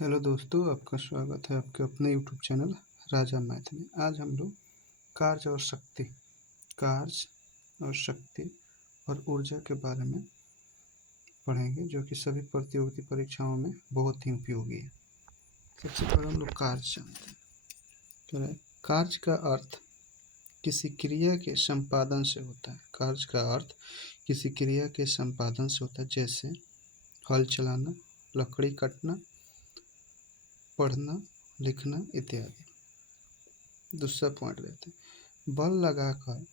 Hello दोस्तों, आपका स्वागत है आपके अपने यूट्यूब चैनल राजा मैथ में। आज हम लोग कार्य और शक्ति और ऊर्जा के बारे में पढ़ेंगे, जो कि सभी प्रतियोगिता परीक्षाओं में बहुत ही उपयोगी है। सबसे पहले हम लोग कार्य जानते हैं। तो कार्य का अर्थ किसी क्रिया के संपादन से होता है। कार्य का अर्थ किसी क्रिया के संपादन से होता है, जैसे हल चलाना, लकड़ी काटना, पढ़ना, लिखना इत्यादि। दूसरा पॉइंट लेते हैं। बल लगाकर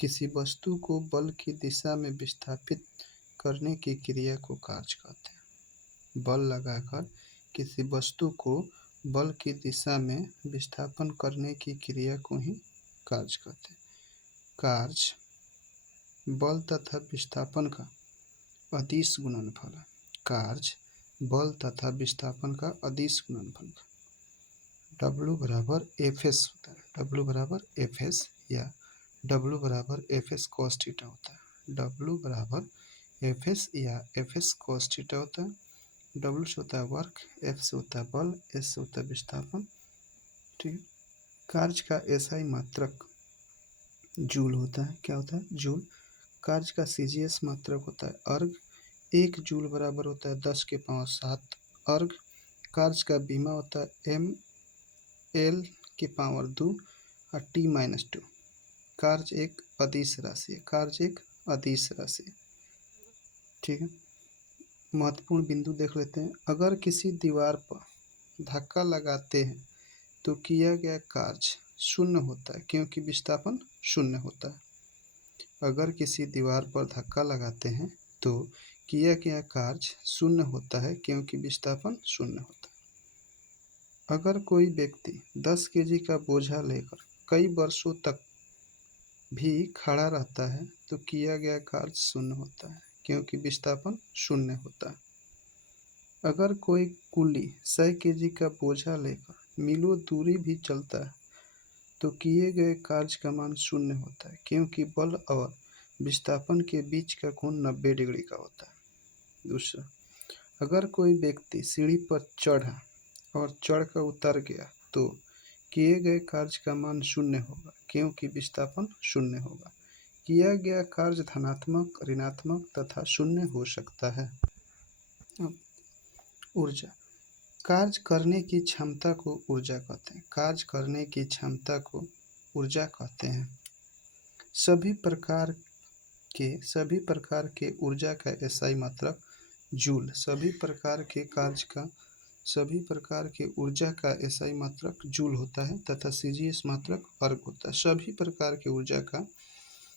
किसी वस्तु को बल की दिशा में विस्थापित करने की क्रिया को कार्य कहते हैं। बल लगाकर किसी वस्तु को बल की दिशा में विस्थापन करने की क्रिया को ही कार्य कहते हैं। कार्य बल तथा विस्थापन का अदिश गुणनफल है। कार्य बल तथा विस्थापन का अदिश गुणनफल है। W बराबर एफ एस होता है। W बराबर एफ एस या W बराबर एफ एस कॉस थीटा होता है। W बराबर एफ एस या एफ एस कॉस थीटा होता है। W से होता है वर्क, F से होता है बल, S से होता है विस्थापन। ठीक। कार्य का एसआई मात्रक जूल होता है। क्या होता है? जूल। कार्य का सीजीएस मात्रक होता है अर्ग। 1 जूल बराबर होता है 10 के पावर 7 अर्ग। कार्य का बीमा होता है M L की पावर 2 और T-2। कार्य एक अदिश राशि है। कार्य एक अदिश राशि है। ठीक है। महत्वपूर्ण बिंदु देख लेते हैं। अगर किसी दीवार पर धक्का लगाते हैं तो किया गया कार्य शून्य होता है, क्योंकि विस्थापन शून्य होता है। अगर किसी दीवार पर धक्का लगाते हैं तो किया गया कार्य शून्य होता है, क्योंकि विस्थापन शून्य होता है। अगर कोई व्यक्ति 10 केजी का बोझा लेकर कई वर्षों तक भी खड़ा रहता है तो किया गया कार्य शून्य होता है, क्योंकि विस्थापन शून्य होता है। अगर कोई कुली 100 केजी का बोझा लेकर मीलों दूरी भी चलता है तो किए गए कार्य का मान शून्य होता है, क्योंकि बल और विस्थापन के बीच का कोण 90 डिग्री का होता है। दूसरा, अगर कोई व्यक्ति सीढ़ी पर चढ़ा और चढ़कर उतर गया तो किए गए कार्य का मान शून्य होगा, क्योंकि विस्थापन शून्य होगा। किया गया कार्य धनात्मक, ऋणात्मक तथा शून्य हो सकता है। ऊर्जा। कार्य करने की क्षमता को ऊर्जा कहते हैं। कार्य करने की क्षमता को ऊर्जा कहते हैं। सभी प्रकार के ऊर्जा का एसआई मात्रक जूल। सभी प्रकार के ऊर्जा का एसआई मात्रक जूल होता है तथा सीजीएस मात्रक अर्ग होता है। सभी प्रकार की ऊर्जा का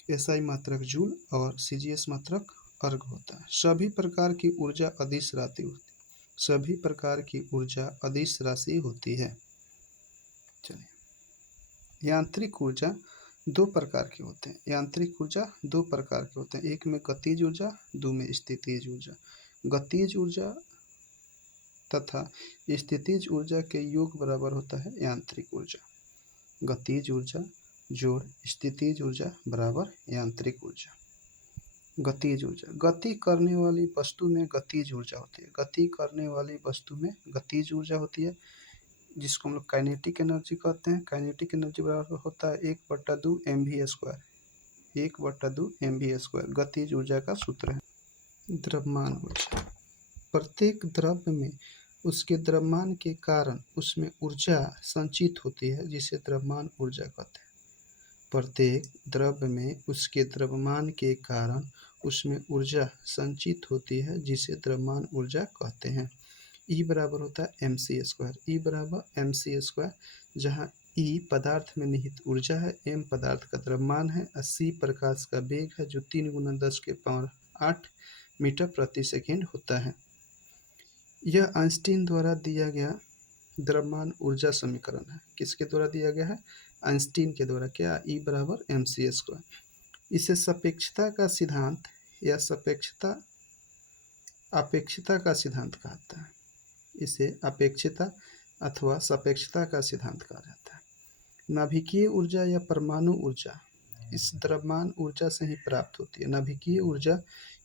एसआई मात्रक जूल और सीजीएस मात्रक अर्ग होता है। सभी प्रकार की ऊर्जा अदिश राशि होती है। सभी प्रकार की ऊर्जा अदिश राशि होती है। चलिए, यांत्रिक ऊर्जा दो प्रकार के होते हैं। यांत्रिक ऊर्जा दो प्रकार के होते हैं। एक में गतिज ऊर्जा, दो में स्थितिज ऊर्जा। गतिज ऊर्जा तथा स्थितिज ऊर्जा के योग बराबर होता है यांत्रिक ऊर्जा। गतिज ऊर्जा जोड़ स्थितिज ऊर्जा बराबर यांत्रिक ऊर्जा। गतिज ऊर्जा। गति करने वाली वस्तु में गतिज ऊर्जा होती है। गति करने वाली वस्तु में गतिज ऊर्जा होती है, जिसको हम लोग काइनेटिक एनर्जी कहते हैं। काइनेटिक एनर्जी बराबर होता है 1/2 mv²। 1/2 mv²। गतिज ऊर्जा का सूत्र है। द्रव्यमान ऊर्जा। प्रत्येक द्रव्य में उसके द्रव्यमान के कारण उसमें ऊर्जा संचित होती है, जिसे द्रव्यमान ऊर्जा कहते हैं। प्रत्येक द्रव्य में उसके द्रव्यमान के कारण उसमें ऊर्जा संचित होती है, जिसे द्रव्यमान ऊर्जा कहते हैं। E बराबर होता है mc²। E बराबर mc², जहाँ E पदार्थ में निहित ऊर्जा है, m पदार्थ का द्रव्यमान है और c प्रकाश का वेग है, जो 3 × 10⁸ मीटर प्रति सेकेंड होता है। यह आइंस्टीन द्वारा दिया गया द्रव्यमान ऊर्जा समीकरण है। किसके द्वारा दिया गया है? आइंस्टीन के द्वारा। क्या? E बराबर mc²। इसे सापेक्षता का सिद्धांत या अपेक्षिता का सिद्धांत कहता है। इसे अपेक्षिता अथवा सापेक्षता का सिद्धांत कहा जाता है। नाभिकीय ऊर्जा या परमाणु ऊर्जा इस द्रव्यमान ऊर्जा से ही प्राप्त होती है। नाभिकीय ऊर्जा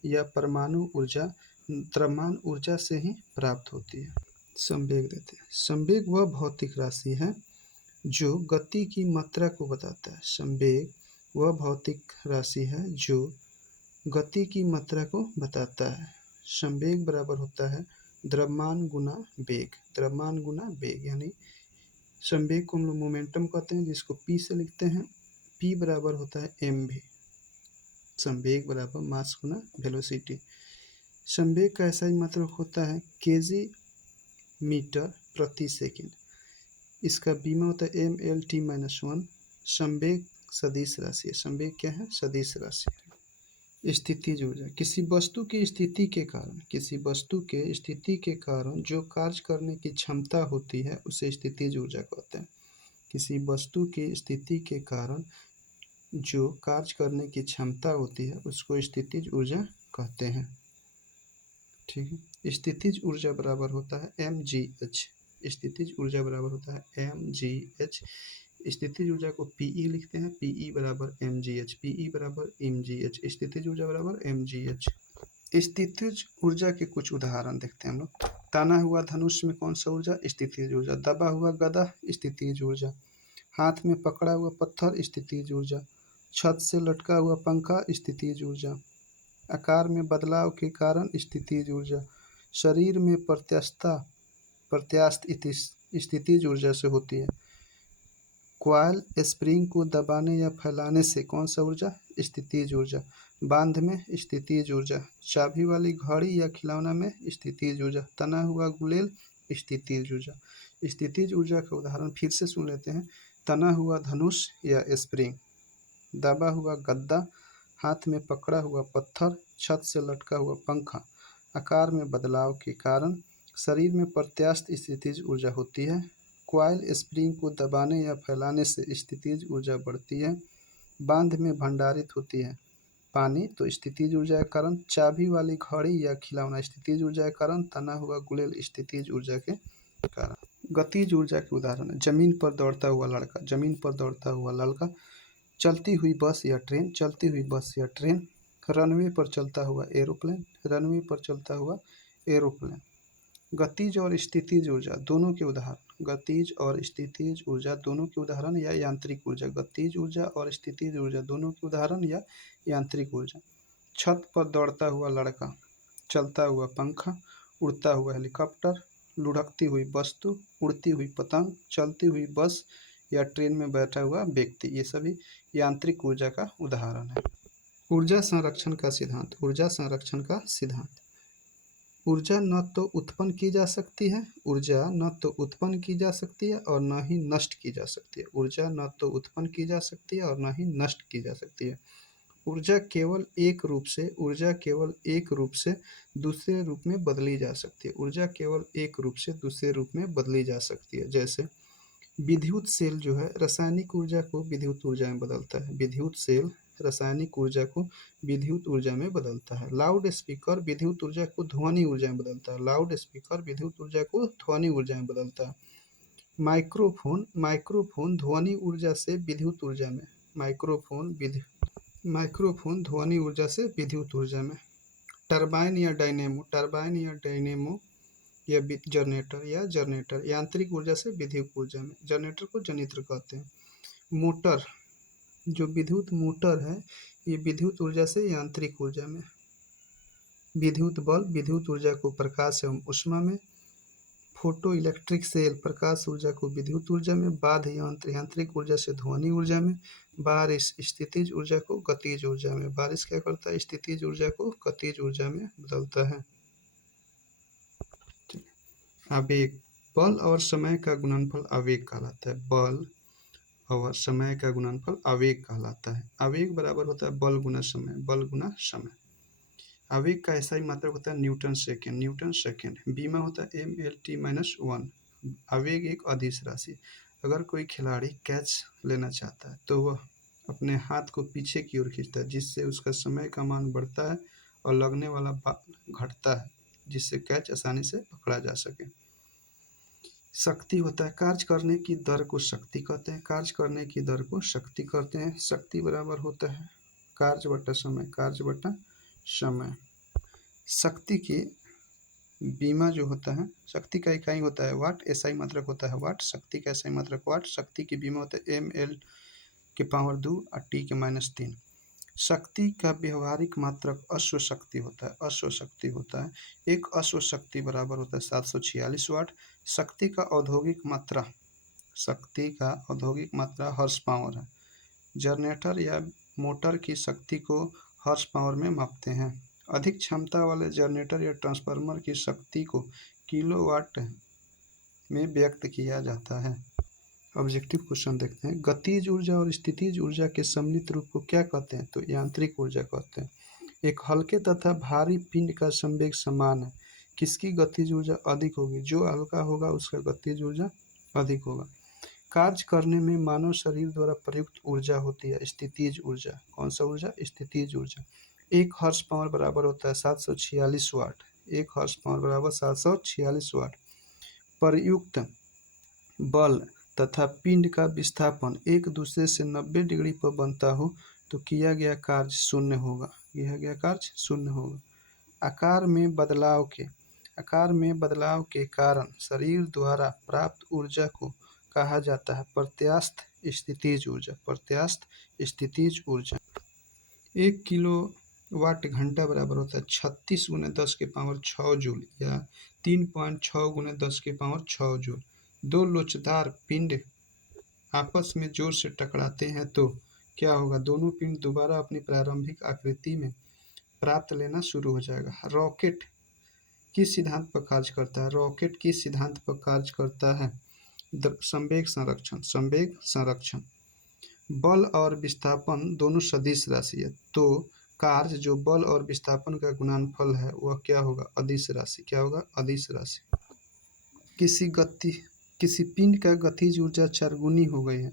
या परमाणु ऊर्जा द्रव्यमान ऊर्जा से ही प्राप्त होती है। संवेग देते हैं। संवेग वह भौतिक राशि है जो गति की मात्रा को बताता है। संवेग वह भौतिक राशि है जो गति की मात्रा को बताता है। संवेग बराबर होता है द्रव्यमान गुना वेग। द्रव्यमान गुना वेग यानी संवेग को हम लोग मोमेंटम कहते हैं, जिसको पी से लिखते हैं। पी बराबर होता है एम वी। संवेग बराबर मास गुना वेलोसिटी। संवेग का ऐसा ही मतलब होता है केजी मीटर प्रति सेकंड। इसका बीमा होता है M L T minus one. संवेग सदिश राशि है। संवेग क्या है? सदिश राशि। स्थितिज ऊर्जा किसी वस्तु की स्थिति के कारण, किसी वस्तु के स्थिति के कारण जो कार्य करने की क्षमता होती है उसे स्थितिज ऊर्जा कहते हैं। किसी वस्तु की स्थिति के कारण जो कार्य करने की क्षमता होती है उसको स्थितिज ऊर्जा कहते हैं। ठीक है। स्थितिज ऊर्जा बराबर होता है एम जी एच। स्थितिज ऊर्जा बराबर होता है एम जी एच। स्थितिज ऊर्जा को पीई लिखते हैं। पीई बराबर एम जी एच। पीई बराबर एम जी एच। स्थितिज ऊर्जा बराबर एम जी एच। स्थितिज ऊर्जा के कुछ उदाहरण देखते हैं हम लोग। ताना हुआ धनुष में कौन सा ऊर्जा? स्थितिज ऊर्जा। दबा हुआ गदा स्थितिज ऊर्जा। हाथ में पकड़ा हुआ पत्थर स्थितिज ऊर्जा। छत से लटका हुआ पंखा स्थितिज ऊर्जा। आकार में बदलाव के कारण स्थितिज ऊर्जा। शरीर में प्रत्यास्थ स्थितिज ऊर्जा से होती है। क्वाइल स्प्रिंग को दबाने या फैलाने से कौन सा ऊर्जा? स्थितिज ऊर्जा। बांध में स्थितिज ऊर्जा। चाबी वाली घड़ी या खिलौना में स्थितिज ऊर्जा। तना हुआ गुलेल स्थितिज ऊर्जा। स्थितिज ऊर्जा का उदाहरण फिर से सुन लेते हैं। तना हुआ धनुष या स्प्रिंग, दबा हुआ गद्दा, हाथ में पकड़ा हुआ पत्थर, छत से लटका हुआ पंखा। आकार में बदलाव के कारण शरीर में प्रत्यास्थ स्थितिज ऊर्जा होती है। क्वाइल स्प्रिंग को दबाने या फैलाने से स्थितिज ऊर्जा बढ़ती है। बांध में भंडारित होती है पानी तो स्थितिज ऊर्जा के कारण। चाबी वाली घड़ी या खिलौना स्थितिज ऊर्जा के कारण। तना हुआ गुलेल स्थितिज ऊर्जा के कारण। गतिज ऊर्जा के उदाहरण है जमीन पर दौड़ता हुआ लड़का। जमीन पर दौड़ता हुआ लड़का। चलती हुई बस या ट्रेन। चलती हुई बस या ट्रेन। रनवे पर चलता हुआ एरोप्लेन। रनवे पर चलता हुआ एरोप्लेन। गतिज और स्थितिज ऊर्जा दोनों के उदाहरण। गतिज और स्थितिज ऊर्जा दोनों के उदाहरण या यांत्रिक ऊर्जा। गतिज ऊर्जा और स्थितिज ऊर्जा दोनों के उदाहरण या यांत्रिक ऊर्जा। छत पर दौड़ता हुआ लड़का, चलता हुआ पंखा, उड़ता हुआ हेलीकॉप्टर, लुढ़कती हुई वस्तु, उड़ती हुई पतंग, चलती हुई बस या ट्रेन में बैठा हुआ व्यक्ति, ये सभी यांत्रिक ऊर्जा का उदाहरण है। ऊर्जा संरक्षण का सिद्धांत। ऊर्जा संरक्षण का सिद्धांत। ऊर्जा न तो उत्पन्न की जा सकती है, ऊर्जा न तो उत्पन्न की जा सकती है और न ही नष्ट की जा सकती है। ऊर्जा न तो उत्पन्न की जा सकती है और न ही नष्ट की जा सकती है। ऊर्जा केवल एक रूप से दूसरे रूप में बदली जा सकती है। ऊर्जा केवल एक रूप से दूसरे रूप में बदली जा सकती है। जैसे विद्युत सेल जो है रासायनिक ऊर्जा को विद्युत ऊर्जा में बदलता है। विद्युत सेल रासायनिक ऊर्जा को विद्युत ऊर्जा में बदलता है। लाउड स्पीकर विद्युत ऊर्जा को ध्वनि ऊर्जा में बदलता है। लाउड स्पीकर विद्युत ऊर्जा को ध्वनि ऊर्जा में बदलता है। माइक्रोफोन ध्वनि ऊर्जा से विद्युत ऊर्जा में। माइक्रोफोन ध्वनि ऊर्जा से विद्युत ऊर्जा में। टरबाइन या डायनेमो या जनरेटर यांत्रिक ऊर्जा से विद्युत ऊर्जा में। जनरेटर को जनित्र कहते हैं। मोटर जो विद्युत मोटर है ये विद्युत ऊर्जा से यांत्रिक ऊर्जा में। विद्युत बल्ब विद्युत ऊर्जा को प्रकाश एवं ऊष्मा में। फोटो इलेक्ट्रिक सेल प्रकाश ऊर्जा को विद्युत ऊर्जा में। बाध्य यंत्र यांत्रिक ऊर्जा से ध्वनि ऊर्जा में। बारिश स्थितिज ऊर्जा को गतिज ऊर्जा में। बारिश क्या करता है? स्थितिज ऊर्जा को गतिज ऊर्जा में बदलता है। आवेग बल और समय का गुणनफल आवेग कहलाता है। बल और समय का गुणनफल आवेग कहलाता है। आवेग बराबर होता है बल गुना समय। बल गुना समय। आवेग का ऐसा ही मात्रक होता है न्यूटन सेकेंड। Newton second. बीमा होता है M L T minus one. आवेग एक अदिश राशि। अगर कोई खिलाड़ी कैच लेना चाहता है तो वह अपने हाथ को पीछे की ओर खींचता है, जिससे उसका समय का मान बढ़ता है और लगने वाला बल घटता है, जिससे कैच आसानी से पकड़ा जा सके। शक्ति होता है कार्य करने की दर को शक्ति कहते हैं। कार्य करने की दर को शक्ति कहते हैं। शक्ति बराबर होता है कार्य बटा समय। कार्य बटा समय। शक्ति की बीमा जो होता है, शक्ति का इकाई होता है वाट, एसआई मात्रक होता है वाट, शक्ति का एसआई मात्रक वाट, शक्ति की बीमा होता है ml के पावर 2 और t के -3। शक्ति का व्यवहारिक मात्रक अश्व शक्ति होता है, अश्व शक्ति होता है। एक अश्व शक्ति बराबर होता है 746 वाट। शक्ति का औद्योगिक मात्रा, शक्ति का औद्योगिक मात्रा हॉर्स पावर है। जनरेटर या मोटर की शक्ति को हॉर्स पावर में मापते हैं। अधिक क्षमता वाले जनरेटर या ट्रांसफार्मर की शक्ति को किलोवाट में व्यक्त किया जाता है। ऑब्जेक्टिव क्वेश्चन देखते हैं। गतिज ऊर्जा और स्थितिज ऊर्जा के सम्मिलित रूप को क्या कहते हैं? तो यांत्रिक ऊर्जा कहते हैं। एक हल्के तथा भारी पिंड का संवेग समान है, किसकी गतिज ऊर्जा अधिक होगी? जो हल्का होगा उसका गतिज ऊर्जा अधिक होगा। कार्य करने में मानव शरीर द्वारा प्रयुक्त ऊर्जा होती है स्थितिज ऊर्जा। कौन सा ऊर्जा? स्थितिज ऊर्जा। एक हॉर्स पावर बराबर होता है 746 वाट। एक हॉर्स पावर बराबर 746 वाट। प्रयुक्त बल तथा पिंड का विस्थापन एक दूसरे से 90 डिग्री पर बनता हो तो किया गया कार्य शून्य होगा। किया गया कार्य शून्य होगा। आकार में बदलाव के कारण शरीर द्वारा प्राप्त ऊर्जा को कहा जाता है प्रत्यास्थ स्थितिज ऊर्जा। प्रत्यास्थ स्थितिज ऊर्जा। 1 किलो वाट घंटा बराबर होता है 36 × 10 के पावर 6 जूल या 3.6 × 10 के पावर 6 जूल। दो लोचदार पिंड आपस में जोर से टकराते हैं तो क्या होगा? दोनों पिंड दोबारा अपनी प्रारंभिक आकृति में प्राप्त लेना शुरू हो जाएगा। रॉकेट किस सिद्धांत पर कार्य करता है? रॉकेट किस सिद्धांत पर कार्य करता है? संवेग संरक्षण। संवेग संरक्षण। बल और विस्थापन दोनों सदिश राशि है तो कार्य जो बल और विस्थापन का गुणनफल है वह क्या होगा? अदिश राशि। क्या होगा? अदिश राशि। किसी पिंड का गतिज ऊर्जा 4 गुनी हो गई है।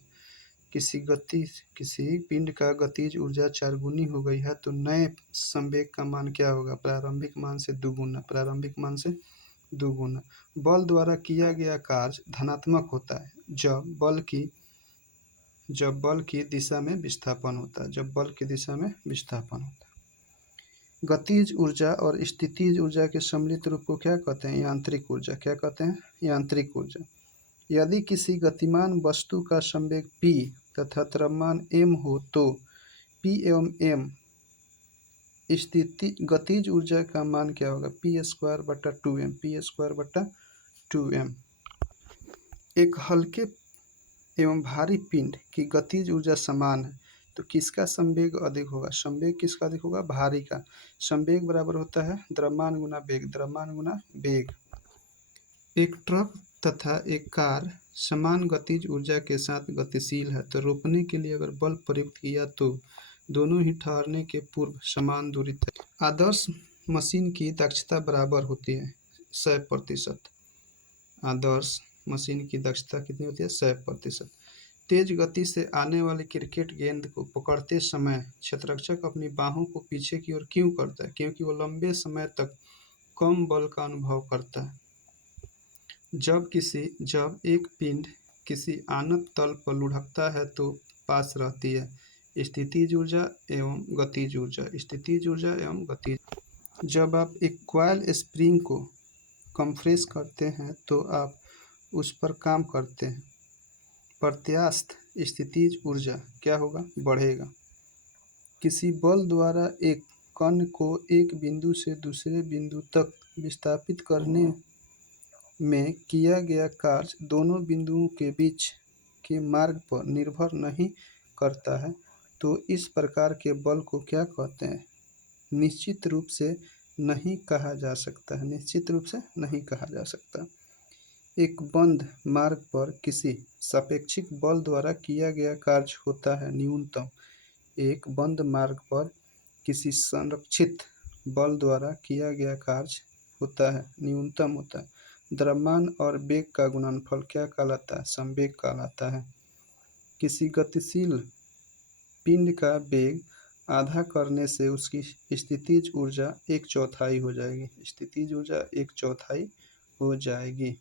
किसी पिंड का गतिज ऊर्जा 4 गुनी हो गई है तो नए संवेग का मान क्या होगा? प्रारंभिक मान से दुगुना। प्रारंभिक मान से दुगुना। बल द्वारा किया गया कार्य धनात्मक होता है जब बल की दिशा में विस्थापन होता है। जब बल की दिशा में विस्थापन होता है। गतिज ऊर्जा और स्थितिज ऊर्जा के सम्मिलित रूप को क्या कहते हैं? यांत्रिक ऊर्जा। क्या कहते हैं? यांत्रिक ऊर्जा। यदि किसी गतिमान वस्तु का संवेग p तथा द्रव्यमान m हो तो p एवं m गतिज ऊर्जा का मान क्या होगा? p²/2m। p²/2m। एक हल्के एवं भारी पिंड की गतिज ऊर्जा समान है तो किसका संवेग अधिक होगा? संवेग किसका अधिक होगा? भारी का। संवेग बराबर होता है द्रव्यमान गुना वेग। द्रव्यमान गुना वेग। एक ट्रक तथा एक कार समान गतिज ऊर्जा के साथ गतिशील है तो रोकने के लिए अगर बल प्रयुक्त किया तो दोनों ही ठहरने के पूर्व समान दूरी तय। आदर्श मशीन की दक्षता बराबर होती है 100%। आदर्श मशीन की दक्षता कितनी होती है? 100%। तेज गति से आने वाली क्रिकेट गेंद को पकड़ते समय क्षेत्ररक्षक अपनी बाहों को पीछे की ओर क्यों करता है? क्योंकि वो लंबे समय तक कम बल का अनुभव करता है। जब एक पिंड किसी आनत तल पर लुढ़कता है तो पास रहती है स्थितिज ऊर्जा एवं गतिज ऊर्जा। स्थितिज ऊर्जा एवं गतिज। जब आप एक कॉइल स्प्रिंग को कंप्रेस करते हैं तो आप उस पर काम करते हैं। प्रत्यास्थ स्थितिज ऊर्जा क्या होगा? बढ़ेगा। किसी बल द्वारा एक कण को एक बिंदु से दूसरे बिंदु तक विस्थापित करने में किया गया कार्य दोनों बिंदुओं के बीच के मार्ग पर निर्भर नहीं करता है तो इस प्रकार के बल को क्या कहते हैं? निश्चित रूप से नहीं कहा जा सकता है। निश्चित रूप से नहीं कहा जा सकता। एक बंद मार्ग पर किसी सापेक्षिक बल द्वारा किया गया कार्य होता है न्यूनतम। एक बंद मार्ग पर किसी संरक्षित बल द्वारा किया गया कार्य होता है न्यूनतम होता है। द्रव्यमान और वेग का गुणनफल क्या कहलाता है? संवेग कहलाता है। किसी गतिशील पिंड का वेग आधा करने से उसकी स्थितिज ऊर्जा 1/4 हो जाएगी। स्थितिज ऊर्जा 1/4 हो जाएगी।